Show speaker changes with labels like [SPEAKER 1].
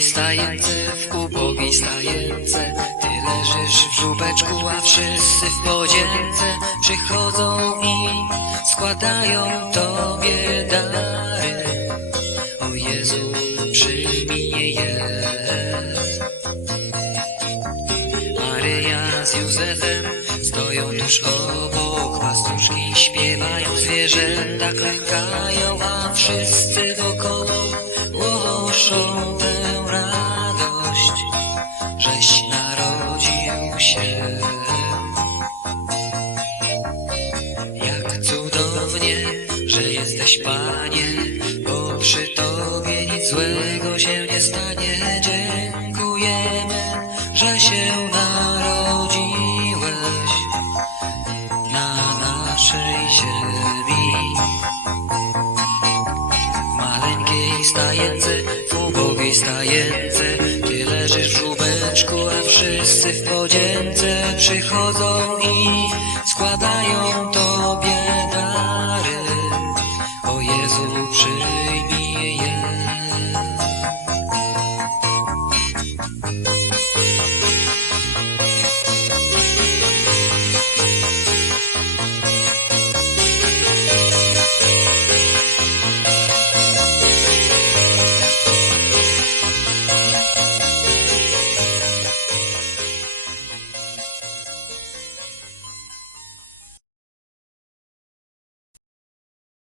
[SPEAKER 1] Stajence, w ubogiej stajence Leżysz w żubeczku, a wszyscy w podzięce Przychodzą i składają Tobie dary. O Jezu, przyjmij je. Maryja z Józefem stoją tuż obok Pastuszki śpiewają, zwierzęta klękają A wszyscy wokoło głoszą jesteś Panie Bo przy Tobie nic złego się nie stanie. Dziękujemy, że się narodziłeś Na naszej ziemi. W maleńkiej stajence, w ubogiej stajence Ty leżysz w żubeczku, a wszyscy w podzięce Przychodzą i składają to